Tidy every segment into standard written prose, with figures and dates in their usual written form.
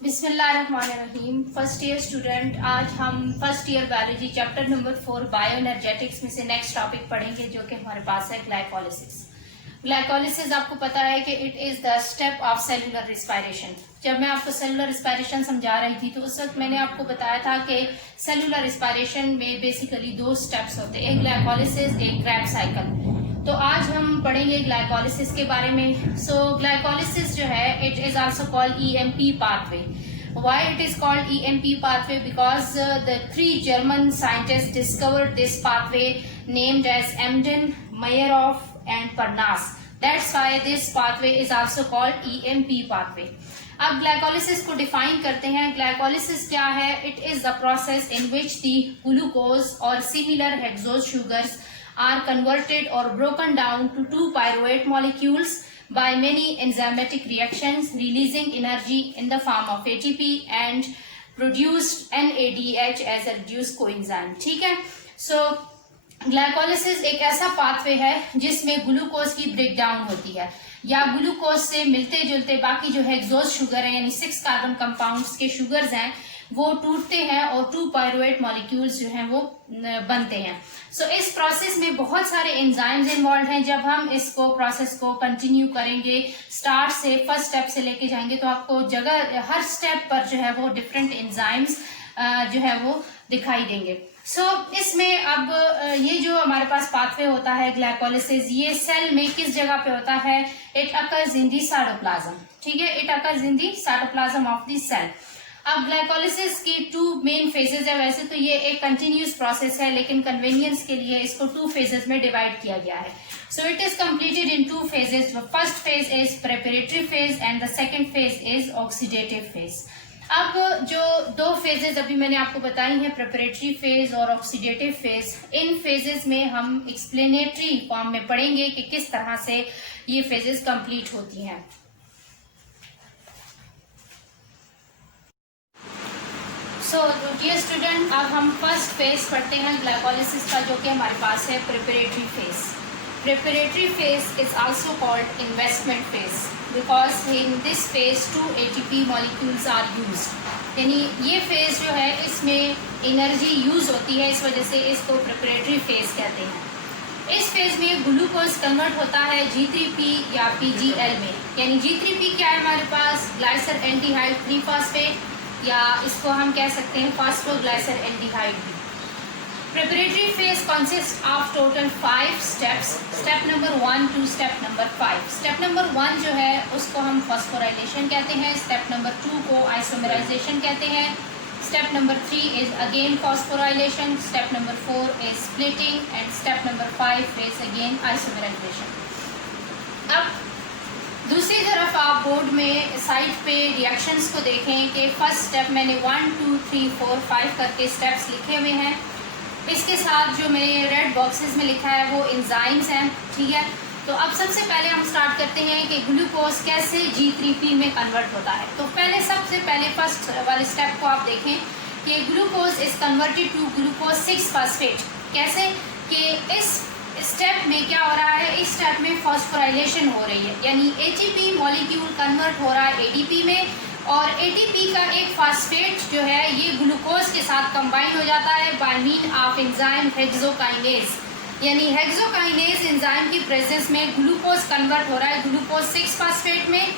बिस्मिल्लाहिर्रहमानिर्रहीम। First year student, आज हम first year biology chapter number 4 bio energetics में से नेक्स्ट टॉपिक पढ़ेंगे, जो कि हमारे पास है ग्लाइकोलिसिस। ग्लाइकोलिसिस आपको पता है कि it is the step of cellular respiration. जब मैं आपको सेलुलर रिस्पायरेशन समझा रही थी तो उस वक्त मैंने आपको बताया था कि सेलुलर रिस्पायरेशन में बेसिकली दो स्टेप्स होते हैं, एक ग्लाइकोलिसिस, एक क्रैब्स साइकिल। तो आज हम पढ़ेंगे ग्लाइकोलिसिस के बारे में। सो ग्लाइकोलिसिस जो है, it is also called EMP pathway. Why it is called EMP pathway? Because the three German scientists discovered this pathway named as Emden, Meyerhof and Parnas. That's why this pathway is also called EMP pathway. अब glycolysis को define करते हैं। Glycolysis क्या है? It is the process in which the glucose और similar hexose sugars are converted or broken down to two pyruvate molecules by many enzymatic reactions, releasing energy in the form of ATP and produced NADH as a reduced coenzyme। ठीक है। सो glycolysis एक ऐसा pathway है जिसमें glucose की breakdown होती है या ग्लूकोज से मिलते जुलते बाकी जो हेक्सोज शुगर है यानी 6 कार्बन कंपाउंड्स के शुगर्स हैं वो टूटते हैं और 2 पायरुवेट मॉलिक्यूल्स जो हैं वो बनते हैं। सो इस प्रोसेस में बहुत सारे एंजाइम्स इन्वॉल्व हैं। जब हम इसको प्रोसेस को कंटिन्यू करेंगे, स्टार्ट से फर्स्ट स्टेप से लेके जाएंगे, तो आपको जगह हर स्टेप पर जो है वो डिफरेंट एंजाइम्स जो है वो दिखाई देंगे। सो इसमें अब ये जो हमारे पास पाथवे होता है ग्लाइकोलिसिस, ये सेल में किस जगह पे होता है? It occurs in the cytoplasm. ठीक है, it occurs in the cytoplasm of the cell. अब ग्लाइकोलिसिस की 2 मेन फेजेस है। वैसे तो ये एक कंटिन्यूस प्रोसेस है, लेकिन कन्वीनियंस के लिए इसको 2 फेजेस में डिवाइड किया गया है। So it is completed in 2 phases. First phase is preparatory phase and the second phase is oxidative phase. अब जो 2 फेजेस अभी मैंने आपको बताई हैं, प्रेपरेटरी फेज और ऑक्सीडेटिव फेज, इन फेजेस में हम एक्सप्लेनेटरी फॉर्म में पढ़ेंगे कि किस तरह से ये फेजेस कंप्लीट होती हैं। सो डियर स्टूडेंट, अब हम फर्स्ट फेज पढ़ते हैं ग्लाइकोलिसिस का, जो कि हमारे पास है preparatory phase. Preparatory phase is also called investment phase because in this phase 2 ATP molecules are used. यानी ये फेज जो है इसमें एनर्जी यूज होती है, इस वजह से इसको प्रिपरेटरी फेज कहते हैं। इस फेज में ग्लूकोज कन्वर्ट होता है G3P या PGL में। यानी G3P क्या है हमारे पास? ग्लाइसर एल्डिहाइड 3 फॉस्फेट, या इसको हम कह सकते हैं फॉस्फोग्लाइसर एल्डिहाइड भी। Preparatory phase consist of total 5 steps, step number 1 to step number 5। Step number 1 जो है उसको हम फॉस्फोराइलेशन कहते हैं, स्टेप नंबर 2 को आइसोमेराइजेशन कहते हैं, step number 3 is again phosphorylation, step number 4 is splitting and step number 5 is again isomerisation. अब दूसरी तरफ आप बोर्ड में साइड पे रिएक्शंस को देखें कि फर्स्ट स्टेप मैंने 1 2 3 4 5 करके स्टेप्स लिखे हुए हैं। इसके साथ जो मैंने रेड बॉक्सेस में लिखा है वो एंजाइम्स हैं। ठीक है, तो अब सबसे पहले हम स्टार्ट करते हैं कि ग्लूकोज कैसे G3P में कन्वर्ट होता है। तो पहले सबसे पहले फर्स्ट वाले स्टेप को आप देखें कि glucose is converted to glucose 6 phosphate. कैसे? कि इस स्टेप में क्या हो रहा है? इस स्टेप में फॉस्फोराइलेशन हो रही है, यानी ATP मॉलिक्यूल कन्वर्ट हो रहा है ADP में, और ATP का एक फॉस्फेट जो है ये ग्लूकोज के साथ कंबाइन हो जाता है by mean of enzyme hexokinase. यानी हेक्सोकाइनेज एंजाइम की प्रेजेंस में ग्लूकोज कन्वर्ट हो रहा है ग्लूकोज 6 फॉस्फेट में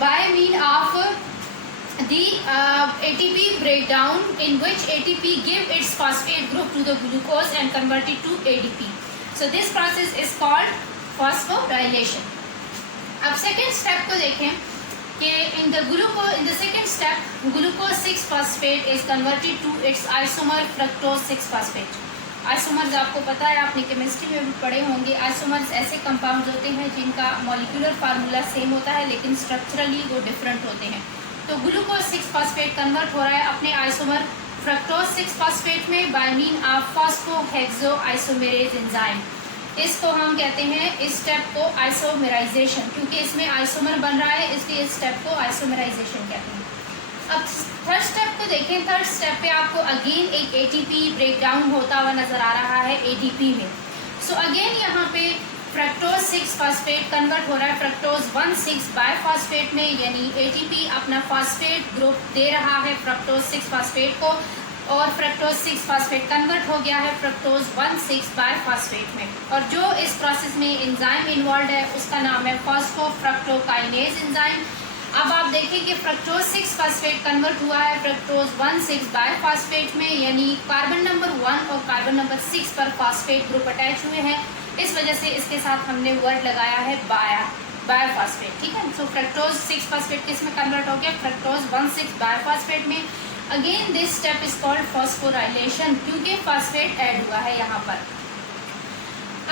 by mean of the ATP breakdown, in which ATP give its phosphate group to the glucose and convert it to ADP. So this process is called phosphorylation. अब second step को देखें कि in the second step glucose 6 phosphate is converted to its isomer fructose 6 phosphate. Isomers आपको पता है, आपने chemistry में भी पढ़े होंगे। आइसोमर्स ऐसे कंपाउंड्स होते हैं जिनका मॉलिक्यूलर फार्मूला सेम होता है लेकिन स्ट्रक्चरली वो डिफरेंट होते हैं। तो ग्लूकोज 6 फॉस्फेट कन्वर्ट हो रहा है अपने आइसोमर फ्रक्टोज 6 फॉस्फेट में by mean of phosphohexo isomerase enzyme. इसको हम कहते हैं इस स्टेप को आइसोमेराइजेशन, क्योंकि इसमें आइसोमर बन रहा है इसलिए इस स्टेप को आइसोमेराइजेशन कहते हैं। अब थर्ड स्टेप को देखें। थर्ड स्टेप पे आपको अगेन एक ATP ब्रेकडाउन होता हुआ नजर आ रहा है ADP में। सो अगेन यहाँ पे फ्रक्टोज 6 फास्फेट कन्वर्ट हो रहा है फ्रक्टोज 1,6 बायफॉस्फेट में, यानी एटीपी अपना फास्फेट ग्रुप दे रहा है फ्रक्टोज 6 फास्फेट को, और फ्रक्टोज 6 फास्फेट कन्वर्ट हो गया है फ्रक्टोज 1,6 बायफॉस्फेट में। और जो इस प्रोसेस में एंजाइम इन्वॉल्व है उसका नाम है फॉस्फोफ्रक्टोकाइनेज एंजाइम। अब आप देखिए कि फ्रक्टोज 6 फास्फेट कन्वर्ट हुआ है फ्रक्टोज 1,6 बायफॉस्फेट में, यानी कार्बन नंबर 1 और कार्बन नंबर 6 पर फास्फेट ग्रुप अटैच हुए हैं। इस वजह से इसके साथ हमने वर्ड लगाया है बायफॉस्फेट, ठीक है। सो फ्रक्टोज 6 फास्फेट किस में कन्वर्ट हो गया, फ्रक्टोज 1,6 बायफॉस्फेट में। Again this step is called phosphorylation, क्योंकि फास्फेट ऐड हुआ है यहाँ पर।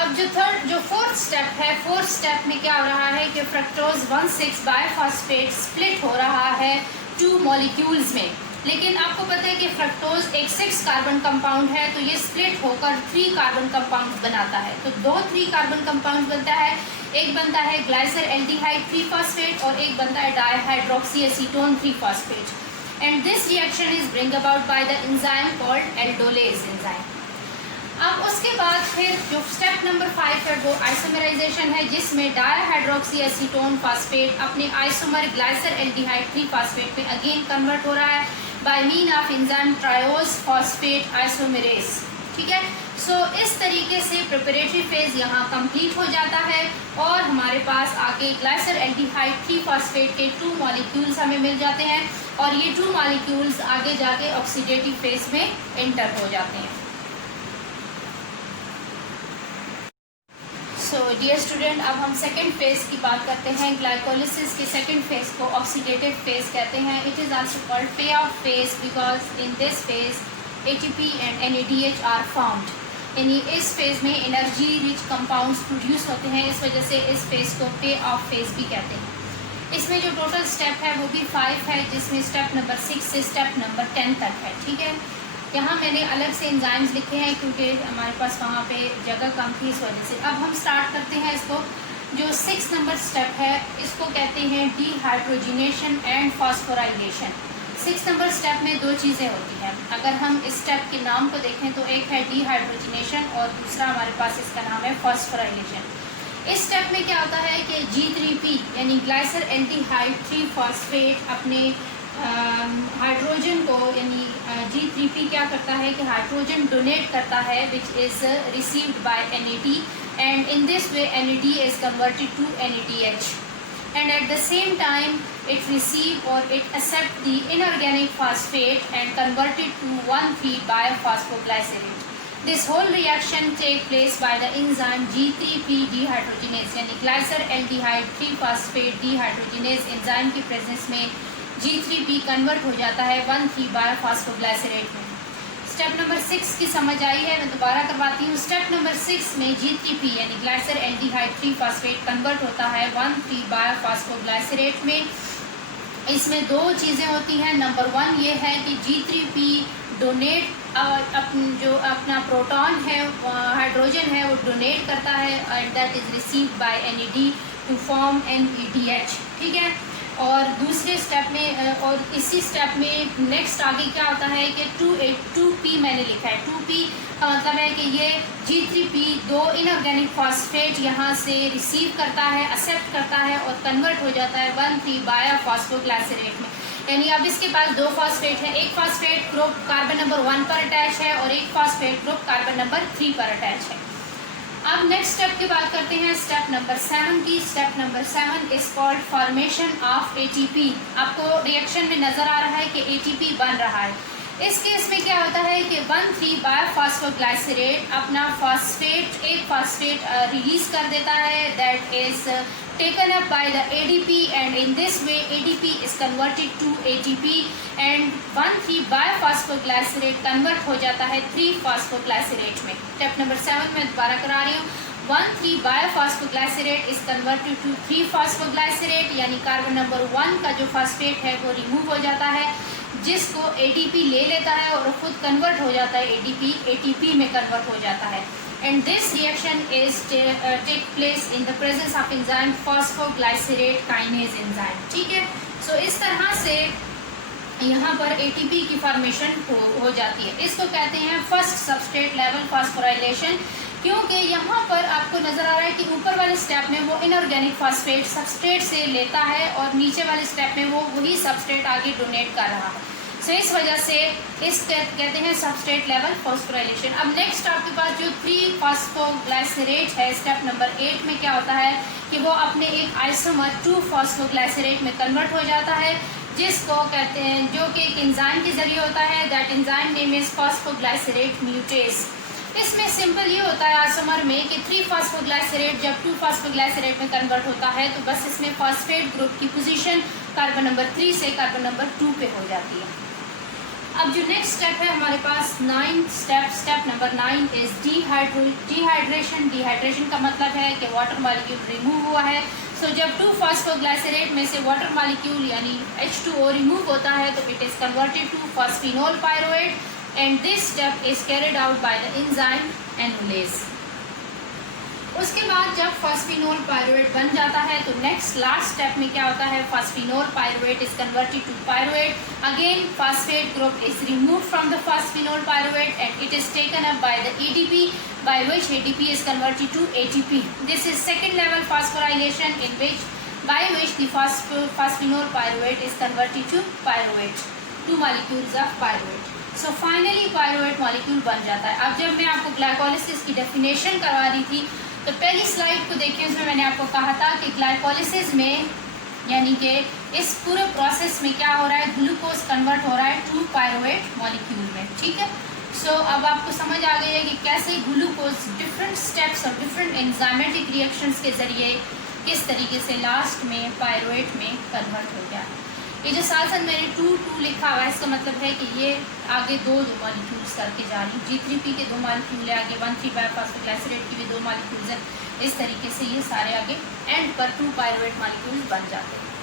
अब जो फोर्थ स्टेप है, फोर्थ स्टेप में क्या हो रहा है कि फ्रक्टोज 1,6 बायफॉस्फेट स्प्लिट हो रहा है 2 मॉलिक्यूल्स में। लेकिन आपको पता है कि फ्रक्टोज एक 6 कार्बन कंपाउंड है, तो ये स्प्लिट होकर 3 कार्बन कंपाउंड बनाता है। तो 3 कार्बन कंपाउंड बनता है, एक बनता है ग्लाइसर एल्डिहाइड 3 फास्फेट और एक बनता है dihydroxy acetone 3 phosphate. And this reaction is bring about by the enzyme called aldolase enzyme. अब उसके बाद फिर जो स्टेप नंबर 5 है वो आइसोमराइजेशन है, जिसमें डाइहाइड्रोक्सी एसीटोन फास्फेट अपने आइसोमर ग्लाइसर एल्डिहाइड 3 फास्फेट में अगेन कन्वर्ट हो रहा है by mean of enzyme triose phosphate isomerase, ठीक है। सो इस तरीके से प्रिपरेटरी फेज यहाँ कंप्लीट हो जाता है और हमारे पास आगे ग्लाइसर एल्डिहाइड 3 फास्फेट के 2 मॉलिक्यूल्स हमें मिल जाते हैं और ये 2 मॉलिक्यूल्स आगे जाके ऑक्सीडेटिव फेज में एंटर हो जाते हैं। सो डियर स्टूडेंट, अब हम सेकेंड फेज की बात करते हैं। ग्लाइकोलिसिस के सेकेंड फेज को ऑक्सीडेटिव फेज कहते हैं। It is also called pay off phase because in this phase ATP and NADH are formed, यानी इस फेज में एनर्जी रिच कंपाउंड्स प्रोड्यूस होते हैं। इस वजह से इस फेज को पे ऑफ फेज भी कहते हैं। इसमें जो टोटल स्टेप है वो भी 5 है, जिसमें स्टेप नंबर 6 से स्टेप नंबर 10 तक है, ठीक है। यहाँ मैंने अलग से एंजाइम्स लिखे हैं क्योंकि हमारे पास वहाँ पे जगह कम थी, इस वजह से। अब हम स्टार्ट करते हैं इसको। जो 6 नंबर स्टेप है इसको कहते हैं dehydrogenation and phosphorylation. 6 number step में 2 चीज़ें होती हैं। अगर हम इस स्टेप के नाम को देखें तो एक है डिहाइड्रोजिनेशन और दूसरा हमारे पास इसका नाम है फॉस्फोराइलेशन। इस स्टेप में क्या होता है कि G3P यानी ग्लाइसर एल्डिहाइड 3 फास्फेट अपने हाइड्रोजन को, यानी G3P क्या करता है कि हाइड्रोजन डोनेट करता है which is received by NAD and in this way NAD is converted to NADH and at the same time it receive or it accept the inorganic phosphate and convert it to 1,3-biophosphoglycerate. This whole reaction take place by the enzyme G3P dehydrogenase यानी ग्लाइसर aldehyde 3 phosphate dehydrogenase enzyme की presence में G3P convert हो जाता है 1,3-biophosphoglycerate में। Step number 6 की समझ आई है, मैं दोबारा करवाती हूँ। स्टेप नंबर 6 में G3P यानी ग्लाइसर एल्डिहाइड 3 फास्फेट कन्वर्ट होता है 1,3-biophosphoglycerate में। इसमें 2 चीज़ें होती हैं। नंबर 1 ये है कि G3P डोनेट जो अपना प्रोटॉन है, हाइड्रोजन है, वो डोनेट करता है and that is received by NAD to form NADH, ठीक है। और दूसरे स्टेप में और इसी स्टेप में नेक्स्ट आगे क्या होता है कि 2P मैंने लिखा है। 2P का मतलब है कि ये G3P 2 इनऑर्गेनिक फॉस्फेट यहाँ से रिसीव करता है, एक्सेप्ट करता है और कन्वर्ट हो जाता है 1,3-biophosphoglycerate में। यानी अब इसके पास 2 फॉस्फेट है, एक फॉस्फेट ग्रुप कार्बन नंबर 1 पर अटैच है और एक फॉस्फेट ग्रुप कार्बन नंबर 3 पर अटैच है। अब नेक्स्ट स्टेप की बात करते हैं, स्टेप नंबर 7 की। Step number 7 is called formation of ATP। आपको रिएक्शन में नजर आ रहा है कि ATP बन रहा है। इस केस में क्या होता है कि 1,3-biophosphoglycerate अपना फॉस्फेट, एक फॉस्फेट रिलीज कर देता है that is taken up by the ADP and in this way ADP is converted to ATP and 1,3-biophosphoglycerate convert हो जाता है 3-phosphoglycerate में। स्टेप नंबर 7 में दोबारा करा रही हूँ। 1,3-biophosphoglycerate is converted to 3-phosphoglycerate यानी कार्बन नंबर 1 का जो फॉस्फेट है वो रिमूव हो जाता है, जिसको ADP ले लेता है और खुद कन्वर्ट हो जाता है ATP में कन्वर्ट हो जाता है। And this reaction is take place in the presence of enzyme phosphoglycerate kinase enzyme, ठीक है। सो इस तरह से यहाँ पर ATP की फॉर्मेशन हो जाती है। इसको कहते हैं फर्स्ट सबस्ट्रेट लेवल फॉस्फोराइलेशन, क्योंकि यहाँ पर आपको नज़र आ रहा है कि ऊपर वाले स्टेप में वो इनऑर्गेनिक फॉस्फेट सबस्ट्रेट से लेता है और नीचे वाले स्टेप में वो वही सबस्ट्रेट आगे डोनेट कर रहा है। सो इस वजह से इस कहते हैं सबस्ट्रेट लेवल फॉस्फोराइलेशन। अब नेक्स्ट आपके पास जो 3 फॉस्फोग्लाइसरेट है, स्टेप नंबर 8 में क्या होता है कि वो अपने एक आइसोमर 2 फॉस्फोग्लाइसरेट में कन्वर्ट हो जाता है, जिसको कहते हैं, जो कि एक एंजाइम के जरिए होता है। That enzyme name is phosphoglycerate mutase. इसमें सिंपल ये होता है आइसोमर में कि 3 फॉस्फोग्लाइसरेट जब 2 फॉस्फोग्लाइसरेट में कन्वर्ट होता है तो बस इसमें फॉस्फेट ग्रुप की पोजीशन कार्बन नंबर 3 से कार्बन नंबर 2 पे हो जाती है। अब जो नेक्स्ट स्टेप है हमारे पास 9th step number 9 is dehydration. Dehydration का मतलब है कि वाटर मॉलिक्यूल रिमूव हुआ है। सो जब 2 फॉस्फोग्लाइसरेट में से वाटर मॉलिक्यूल यानी H2O रिमूव होता है तो it is converted to phosphoenol pyruvate and this step is carried out by the enzyme enolase। उसके बाद जब फॉस्फिनोल पायरुवेट बन जाता है तो नेक्स्ट लास्ट स्टेप में क्या होता है, phosphoenol pyruvate is converted to pyruvate. Again phosphate group is removed from the phosphoenol pyruvate and it is taken up by the ADP by which ATP is converted to ATP। This is second level phosphorylation by which the phosphinol pyruvate is converted to pyruvate, 2 molecules of pyruvate। So finally pyruvate molecule बन जाता है। अब जब मैं आपको glycolysis की definition करवा रही थी तो पहली स्लाइड को देखिए, उसमें मैंने आपको कहा था कि ग्लाइकोलिसिस में यानी कि इस पूरे प्रोसेस में क्या हो रहा है, ग्लूकोज कन्वर्ट हो रहा है 2 पायरुवेट मॉलिक्यूल में। ठीक है, सो अब आपको समझ आ गई है कि कैसे ग्लूकोज डिफरेंट स्टेप्स और डिफरेंट एंजाइमेटिक रिएक्शंस के ज़रिए किस तरीके से लास्ट में पायरुवेट में कन्वर्ट हो गया। ये जो साथ साथ मैंने 2 लिखा हुआ है इसका मतलब है कि ये आगे दो मॉलिक्यूल्स करके जा रही, G3P के 2 मॉलिक्यूल है, आगे 1,3-5-फॉस्फोग्लाइसरेट की भी 2 मॉलिक्यूल्स हैं। इस तरीके से ये सारे आगे एंड पर 2 पायरुवेट मॉलिक्यूल्स बन जाते हैं।